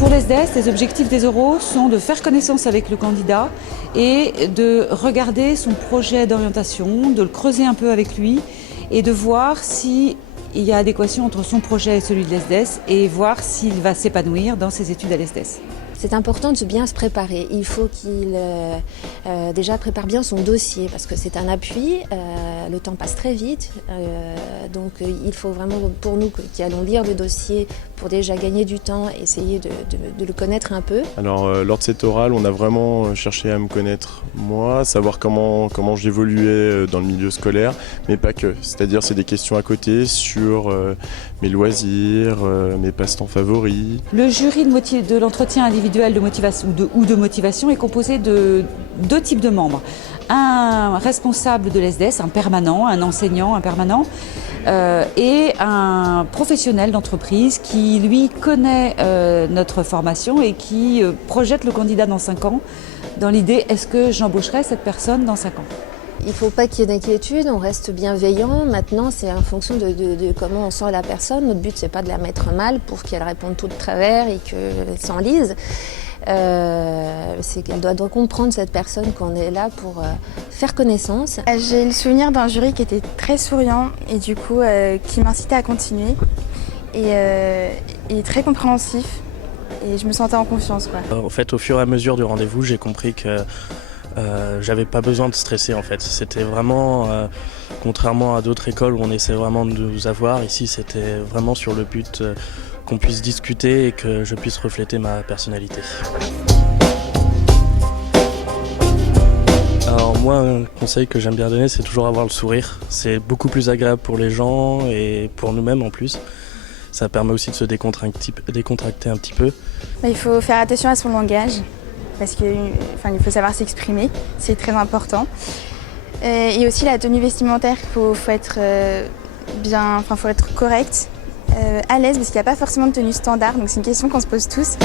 Pour l'ESDES, les objectifs des oraux sont de faire connaissance avec le candidat et de regarder son projet d'orientation, de le creuser un peu avec lui et de voir s'il y a adéquation entre son projet et celui de l'ESDES et voir s'il va s'épanouir dans ses études à l'ESDES. C'est important de bien se préparer. Il faut qu'il déjà prépare bien son dossier parce que c'est un appui, le temps passe très vite. Donc il faut vraiment, pour nous qui allons lire le dossier, pour déjà gagner du temps, essayer de le connaître un peu. Alors lors de cette orale, on a vraiment cherché à me connaître moi, savoir comment j'évoluais dans le milieu scolaire, mais pas que. C'est-à-dire c'est des questions à côté sur mes loisirs, mes passe-temps favoris. Le jury de l'entretien individuel de motivation ou de motivation est composé de deux types de membres. Un responsable de l'ESDES, un permanent, un enseignant, un permanent, et un professionnel d'entreprise qui, lui, connaît notre formation et qui projette le candidat dans 5 ans dans l'idée « est-ce que j'embaucherai cette personne dans 5 ans ?» Il ne faut pas qu'il y ait d'inquiétude, on reste bienveillant. Maintenant, c'est en fonction de comment on sent la personne. Notre but, c'est pas de la mettre mal pour qu'elle réponde tout de travers et qu'elle s'enlise. C'est qu'elle doit comprendre, cette personne, qu'on est là pour faire connaissance. J'ai le souvenir d'un jury qui était très souriant et du coup qui m'incitait à continuer et très compréhensif et je me sentais en confiance, quoi. En fait, au fur et à mesure du rendez-vous, j'ai compris que j'avais pas besoin de stresser en fait. C'était vraiment, contrairement à d'autres écoles où on essaie vraiment de nous avoir, ici c'était vraiment sur le but qu'on puisse discuter et que je puisse refléter ma personnalité. Alors moi, un conseil que j'aime bien donner, c'est toujours avoir le sourire. C'est beaucoup plus agréable pour les gens et pour nous-mêmes en plus. Ça permet aussi de se décontracter un petit peu. Il faut faire attention à son langage. Parce qu'il faut savoir s'exprimer, c'est très important. Et aussi la tenue vestimentaire, faut être faut être correct, à l'aise, parce qu'il n'y a pas forcément de tenue standard, donc c'est une question qu'on se pose tous.